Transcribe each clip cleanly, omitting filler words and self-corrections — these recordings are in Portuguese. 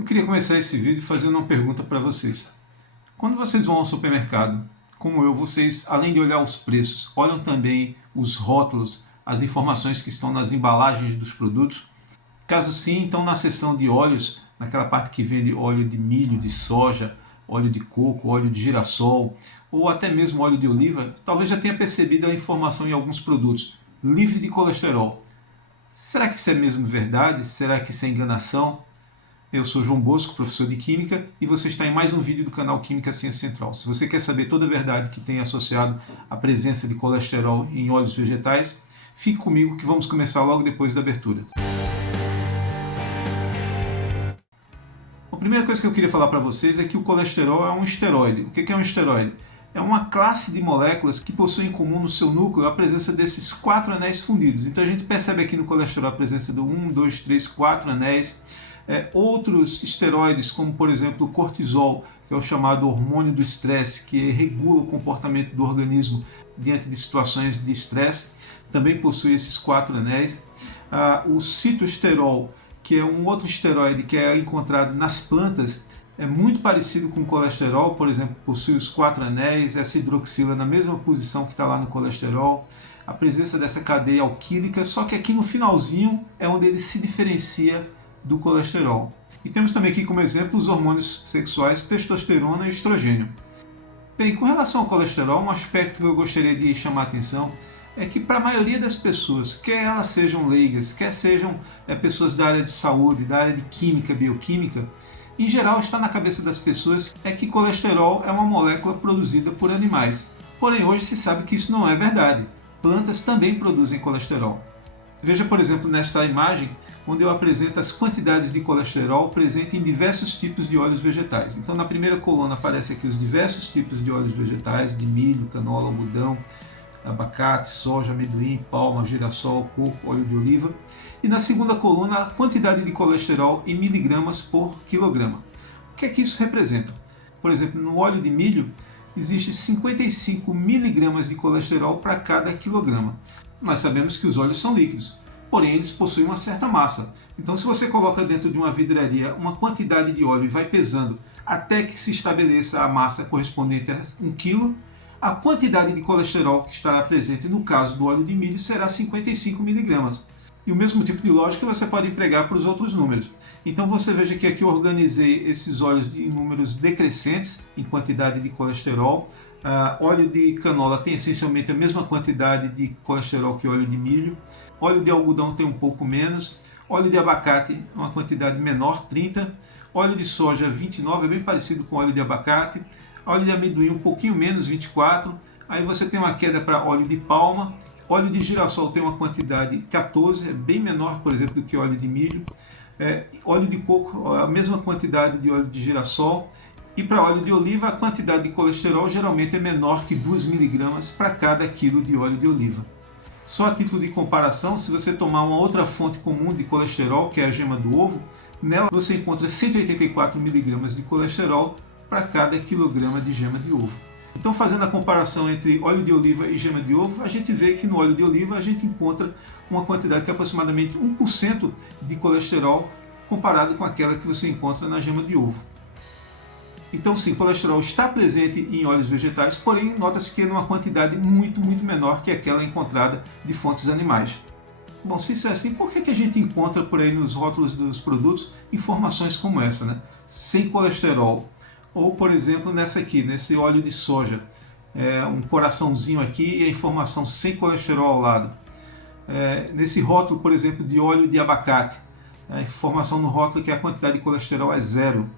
Eu queria começar esse vídeo fazendo uma pergunta para vocês. Quando vocês vão ao supermercado, como eu, vocês, além de olhar os preços, olham também os rótulos, as informações que estão nas embalagens dos produtos? Caso sim, então na seção de óleos, naquela parte que vende óleo de milho, de soja, óleo de coco, óleo de girassol, ou até mesmo óleo de oliva, talvez já tenha percebido a informação em alguns produtos, livre de colesterol. Será que isso é mesmo verdade? Será que isso é enganação? Eu sou João Bosco, professor de Química, e você está em mais um vídeo do canal Química Ciência Central. Se você quer saber toda a verdade que tem associado à presença de colesterol em óleos vegetais, fique comigo que vamos começar logo depois da abertura. A primeira coisa que eu queria falar para vocês é que o colesterol é um esteroide. O que é um esteroide? É uma classe de moléculas que possuem em comum no seu núcleo a presença desses 4 anéis fundidos. Então a gente percebe aqui no colesterol a presença do 1, 2, 3, 4 anéis. Outros esteroides, como por exemplo o cortisol, que é o chamado hormônio do estresse, que regula o comportamento do organismo diante de situações de estresse, também possui esses 4 anéis. O citoesterol, que é um outro esteroide que é encontrado nas plantas, é muito parecido com o colesterol, por exemplo, possui os 4 anéis, essa hidroxila na mesma posição que está lá no colesterol, a presença dessa cadeia alquílica, só que aqui no finalzinho é onde ele se diferencia do colesterol. E temos também aqui como exemplo os hormônios sexuais, testosterona e estrogênio. Bem, com relação ao colesterol, um aspecto que eu gostaria de chamar a atenção é que para a maioria das pessoas, quer elas sejam leigas, quer sejam pessoas da área de saúde, da área de química, bioquímica, em geral está na cabeça das pessoas que colesterol é uma molécula produzida por animais. Porém, hoje se sabe que isso não é verdade. Plantas também produzem colesterol. Veja, por exemplo, nesta imagem, onde eu apresento as quantidades de colesterol presentes em diversos tipos de óleos vegetais. Então, na primeira coluna aparecem aqui os diversos tipos de óleos vegetais, de milho, canola, algodão, abacate, soja, amendoim, palma, girassol, coco, óleo de oliva. E na segunda coluna, a quantidade de colesterol em miligramas por quilograma. O que é que isso representa? Por exemplo, no óleo de milho, existe 55 miligramas de colesterol para cada quilograma. Nós sabemos que os óleos são líquidos, porém eles possuem uma certa massa. Então, se você coloca dentro de uma vidraria uma quantidade de óleo e vai pesando até que se estabeleça a massa correspondente a 1 kg, a quantidade de colesterol que estará presente no caso do óleo de milho será 55 miligramas. E o mesmo tipo de lógica você pode empregar para os outros números. Então você veja que aqui eu organizei esses óleos em números decrescentes em quantidade de colesterol. Óleo de canola tem essencialmente a mesma quantidade de colesterol que óleo de milho. Óleo de algodão tem um pouco menos. Óleo de abacate, uma quantidade menor, 30. Óleo de soja, 29, é bem parecido com óleo de abacate. Óleo de amendoim, um pouquinho menos, 24. Aí você tem uma queda para óleo de palma. Óleo de girassol tem uma quantidade 14, é bem menor, por exemplo, do que óleo de milho. Óleo de coco, a mesma quantidade de óleo de girassol. E para óleo de oliva, a quantidade de colesterol geralmente é menor que 2 miligramas para cada quilo de óleo de oliva. Só a título de comparação, se você tomar uma outra fonte comum de colesterol, que é a gema do ovo, nela você encontra 184 miligramas de colesterol para cada quilograma de gema de ovo. Então, fazendo a comparação entre óleo de oliva e gema de ovo, a gente vê que no óleo de oliva a gente encontra uma quantidade que é aproximadamente 1% de colesterol comparado com aquela que você encontra na gema de ovo. Então sim, colesterol está presente em óleos vegetais, porém nota-se que é numa quantidade muito menor que aquela encontrada de fontes animais. Bom, se isso é assim, por que a gente encontra por aí nos rótulos dos produtos informações como essa, né? Sem colesterol? Ou, por exemplo, nessa aqui, nesse óleo de soja, um coraçãozinho aqui e a informação sem colesterol ao lado. Nesse rótulo, por exemplo, de óleo de abacate, a informação no rótulo que a quantidade de colesterol é 0.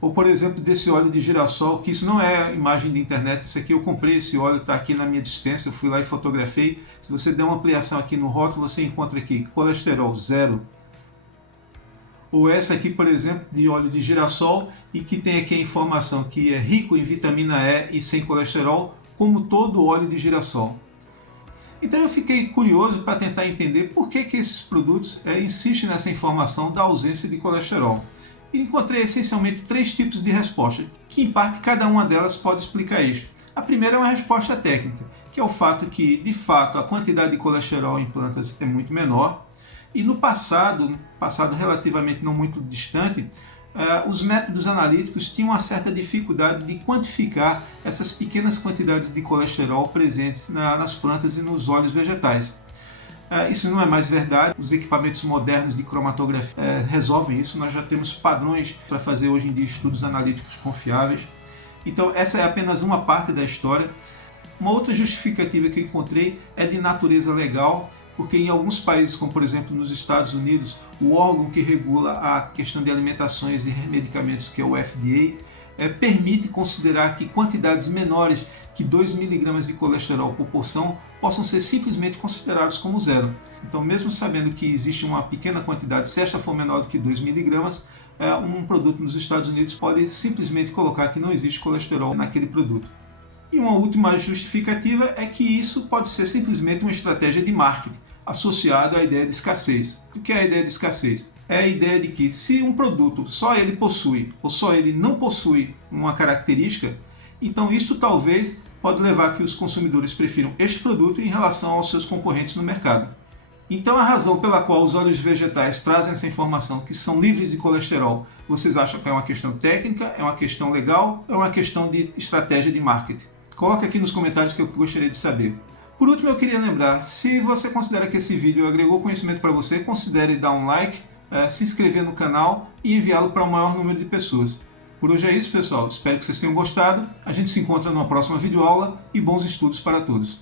Ou, por exemplo, desse óleo de girassol, que isso não é imagem de internet, isso aqui eu comprei, esse óleo está aqui na minha dispensa, eu fui lá e fotografei. Se você der uma ampliação aqui no rótulo, você encontra aqui colesterol 0. Ou essa aqui, por exemplo, de óleo de girassol, e que tem aqui a informação que é rico em vitamina E e sem colesterol, como todo óleo de girassol. Então eu fiquei curioso para tentar entender por que esses produtos insistem nessa informação da ausência de colesterol. E encontrei essencialmente 3 tipos de resposta, que em parte cada uma delas pode explicar isto. A primeira é uma resposta técnica, que é o fato que, de fato, a quantidade de colesterol em plantas é muito menor, e no passado relativamente não muito distante, os métodos analíticos tinham uma certa dificuldade de quantificar essas pequenas quantidades de colesterol presentes nas plantas e nos óleos vegetais. Isso não é mais verdade, os equipamentos modernos de cromatografia resolvem isso, nós já temos padrões para fazer hoje em dia estudos analíticos confiáveis. Então essa é apenas uma parte da história. Uma outra justificativa que eu encontrei é de natureza legal, porque em alguns países, como por exemplo nos Estados Unidos, o órgão que regula a questão de alimentações e medicamentos, que é o FDA, permite considerar que quantidades menores que 2 mg de colesterol por porção possam ser simplesmente considerados como zero. Então, mesmo sabendo que existe uma pequena quantidade, se esta for menor do que 2 mg, um produto nos Estados Unidos pode simplesmente colocar que não existe colesterol naquele produto. E uma última justificativa é que isso pode ser simplesmente uma estratégia de marketing associada à ideia de escassez. O que é a ideia de escassez? É a ideia de que se um produto só ele possui ou só ele não possui uma característica, então isso talvez pode levar a que os consumidores prefiram este produto em relação aos seus concorrentes no mercado. Então a razão pela qual os óleos vegetais trazem essa informação que são livres de colesterol, vocês acham que é uma questão técnica, é uma questão legal ou é uma questão de estratégia de marketing? Coloque aqui nos comentários que eu gostaria de saber. Por último, eu queria lembrar, se você considera que esse vídeo agregou conhecimento para você, considere dar um like, se inscrever no canal e enviá-lo para o maior número de pessoas. Por hoje é isso, pessoal. Espero que vocês tenham gostado. A gente se encontra numa próxima videoaula e bons estudos para todos.